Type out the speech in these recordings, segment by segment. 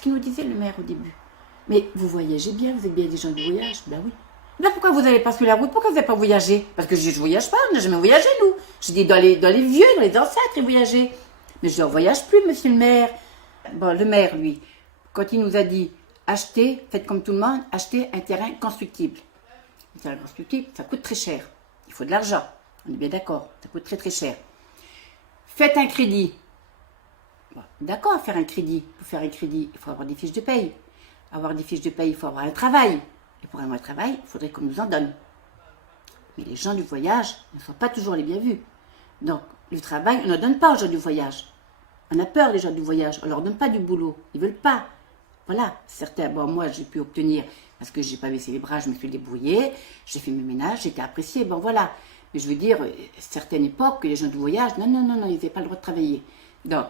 ce qu'il nous disait le maire au début. Mais vous voyagez bien, vous êtes bien des gens du voyage. Ben oui. Là, pourquoi vous n'allez pas sur la route? Pourquoi vous n'avez pas voyagé? Parce que je ne voyage pas, on n'a jamais voyagé, nous. Je dis dans les vieux, dans les ancêtres, ils voyageaient. Mais je ne voyage plus, monsieur le maire. Bon, le maire, lui, quand il nous a dit achetez, faites comme tout le monde, achetez un terrain constructible. Un terrain constructible, ça coûte très cher. Il faut de l'argent. On est bien d'accord, ça coûte très très cher. Faites un crédit. Bon, d'accord, faire un crédit. Pour faire un crédit, il faut avoir des fiches de paye. Avoir des fiches de paye, il faut avoir un travail. Et pour avoir un travail, il faudrait qu'on nous en donne. Mais les gens du voyage ne sont pas toujours les bienvenus. Donc, le travail, on ne donne pas aux gens du voyage. On a peur, les gens du voyage. On ne leur donne pas du boulot. Ils ne veulent pas. Voilà. Certains, bon, moi, j'ai pu obtenir, parce que je n'ai pas baissé les bras, je me suis débrouillée, j'ai fait mes ménages, j'ai été appréciée. Bon, voilà. Mais je veux dire, certaines époques, les gens du voyage, non, ils n'avaient pas le droit de travailler. Donc,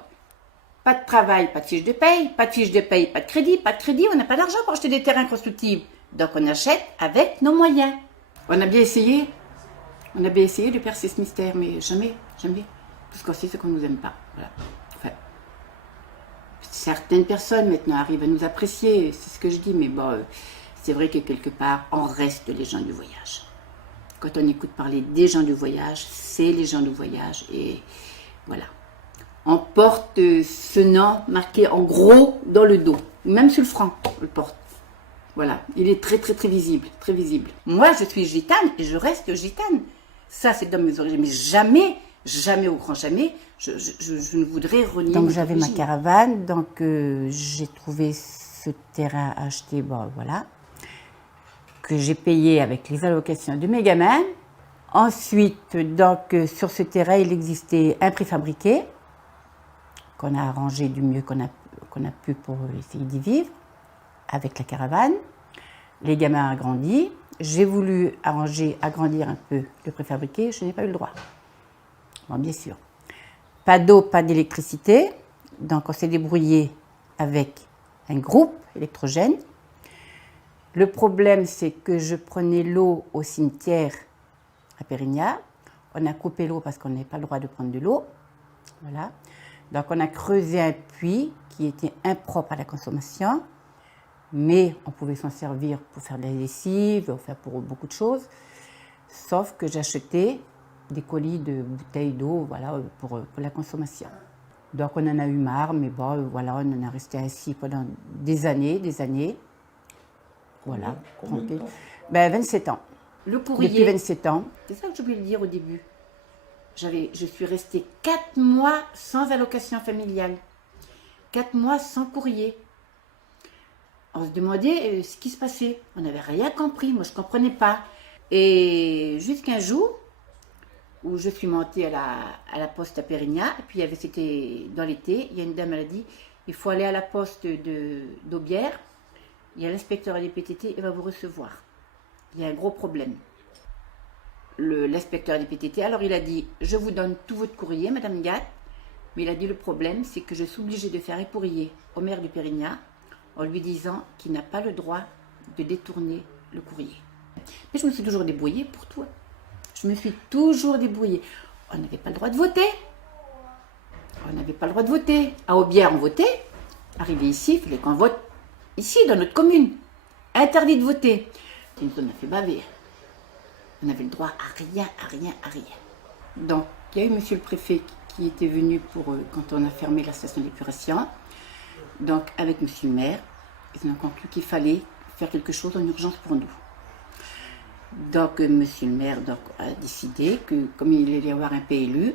pas de travail, pas de fiche de paye, pas de fiche de paye, pas de crédit, on n'a pas d'argent pour acheter des terrains constructibles. Donc on achète avec nos moyens. On a bien essayé de percer ce mystère, mais jamais. Tout ce qu'on sait, c'est qu'on ne nous aime pas. Voilà. Enfin, certaines personnes maintenant arrivent à nous apprécier, c'est ce que je dis, mais bon, c'est vrai que quelque part, on reste les gens du voyage. Quand on écoute parler des gens du voyage, c'est les gens du voyage, et voilà. On porte ce nom marqué en gros dans le dos, même sur le front, on le porte. Voilà, il est très visible, très visible. Moi, je suis gitane et je reste gitane. Ça, c'est dans mes origines, mais jamais au grand jamais, je ne voudrais renier. Donc j'avais ma caravane, donc j'ai trouvé ce terrain à acheter, bon voilà, que j'ai payé avec les allocations de mes gamins. Ensuite, donc sur ce terrain, il existait un préfabriqué qu'on a arrangé du mieux qu'on a pu pour essayer d'y vivre avec la caravane. Les gamins ont grandi. J'ai voulu agrandir un peu le préfabriqué. Je n'ai pas eu le droit. Bon, bien sûr. Pas d'eau, pas d'électricité. Donc, on s'est débrouillé avec un groupe électrogène. Le problème, c'est que je prenais l'eau au cimetière à Pérignat. On a coupé l'eau parce qu'on n'avait pas le droit de prendre de l'eau. Voilà. Donc, on a creusé un puits qui était impropre à la consommation, mais on pouvait s'en servir pour faire de la lessive, enfin pour beaucoup de choses, sauf que j'achetais des colis de bouteilles d'eau, voilà, pour la consommation. Donc, on en a eu marre, mais bon, voilà, on en a resté ainsi pendant des années. Voilà, tranquille. Ben, 27 ans. Le courrier. Depuis 27 ans. C'est ça que je voulais le dire au début. Je suis restée 4 mois sans allocation familiale. 4 mois sans courrier. On se demandait ce qui se passait. On n'avait rien compris. Moi, je ne comprenais pas. Et jusqu'un jour où je suis montée à la poste à Pérignat, et puis c'était dans l'été, il y a une dame, elle a dit, il faut aller à la poste d'Aubière, il y a l'inspecteur des PTT, il va vous recevoir. Il y a un gros problème. L'inspecteur des PTT, alors il a dit, je vous donne tout votre courrier, Madame Gatt, mais il a dit, le problème, c'est que je suis obligée de faire un courrier au maire de Pérignat en lui disant qu'il n'a pas le droit de détourner le courrier. Mais je me suis toujours débrouillée pour toi. Je me suis toujours débrouillée. On n'avait pas le droit de voter. À Aubière, on votait. Arrivé ici, il fallait qu'on vote ici, dans notre commune. Interdit de voter. Ça nous a fait baver. On n'avait le droit à rien. Donc, il y a eu monsieur le préfet qui était venu pour, quand on a fermé la station d'épuration. Donc, avec monsieur le maire, ils ont conclu qu'il fallait faire quelque chose en urgence pour nous. Donc, monsieur le maire a décidé que, comme il allait y avoir un PLU,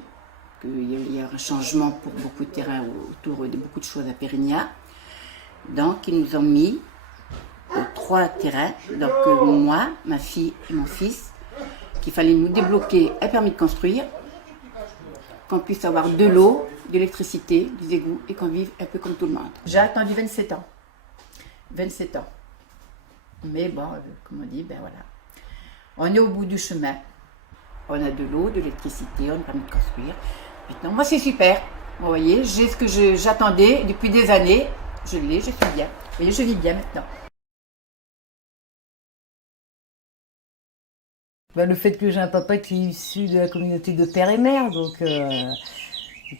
qu'il y a un changement pour beaucoup de terrains autour de beaucoup de choses à Pérignat, donc ils nous ont mis 3 terrains, donc moi, ma fille et mon fils, qu'il fallait nous débloquer un permis de construire, qu'on puisse avoir de l'eau, de l'électricité, des égouts et qu'on vive un peu comme tout le monde. J'ai attendu 27 ans. 27 ans. Mais bon, comme on dit, ben voilà. On est au bout du chemin. On a de l'eau, de l'électricité, on a permis de construire. Maintenant, moi c'est super. Vous voyez, j'ai ce que j'attendais depuis des années. Je l'ai, je suis bien. Vous voyez, je vis bien maintenant. Ben, le fait que j'ai un papa qui est issu de la communauté de père et mère, donc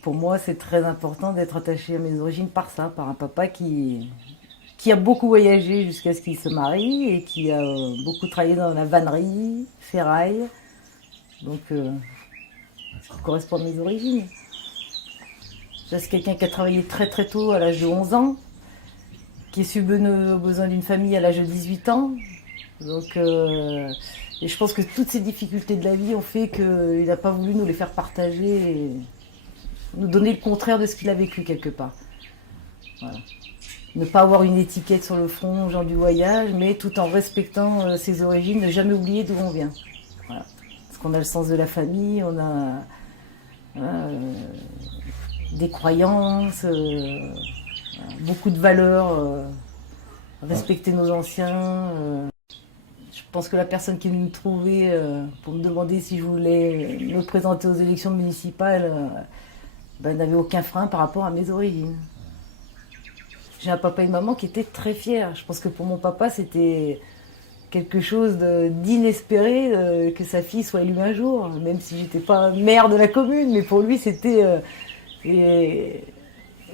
pour moi c'est très important d'être attaché à mes origines par ça, par un papa qui qui a beaucoup voyagé jusqu'à ce qu'il se marie et qui a beaucoup travaillé dans la vannerie, ferraille. Donc, ça correspond à mes origines. C'est quelqu'un qui a travaillé très très tôt, à l'âge de 11 ans, qui est subvenu aux besoins d'une famille à l'âge de 18 ans. Donc, et je pense que toutes ces difficultés de la vie ont fait qu'il n'a pas voulu nous les faire partager et nous donner le contraire de ce qu'il a vécu quelque part. Voilà. Ne pas avoir une étiquette sur le front aux gens du voyage, mais tout en respectant ses origines, ne jamais oublier d'où on vient. Voilà. Parce qu'on a le sens de la famille, on a des croyances, beaucoup de valeurs, respecter nos anciens. Je pense que la personne qui est venue me trouver pour me demander si je voulais me présenter aux élections municipales n'avait aucun frein par rapport à mes origines. J'ai un papa et une maman qui étaient très fiers. Je pense que pour mon papa, c'était quelque chose d'inespéré que sa fille soit élue un jour, même si j'étais pas maire de la commune, mais pour lui, c'était... et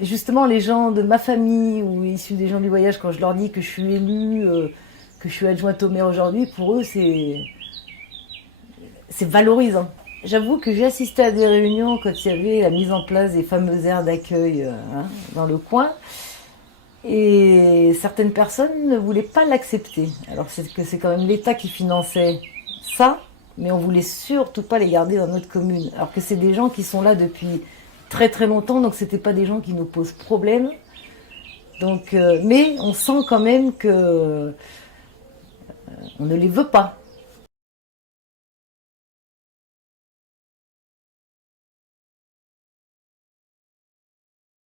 justement, les gens de ma famille ou issus des gens du voyage, quand je leur dis que je suis élue, que je suis adjointe au maire aujourd'hui, pour eux, c'est valorisant. J'avoue que j'ai assisté à des réunions quand il y avait la mise en place des fameuses aires d'accueil dans le coin. Et certaines personnes ne voulaient pas l'accepter. Alors c'est quand même l'État qui finançait ça, mais on voulait surtout pas les garder dans notre commune. Alors que c'est des gens qui sont là depuis très très longtemps, donc c'était pas des gens qui nous posent problème. Donc, mais on sent quand même que on ne les veut pas.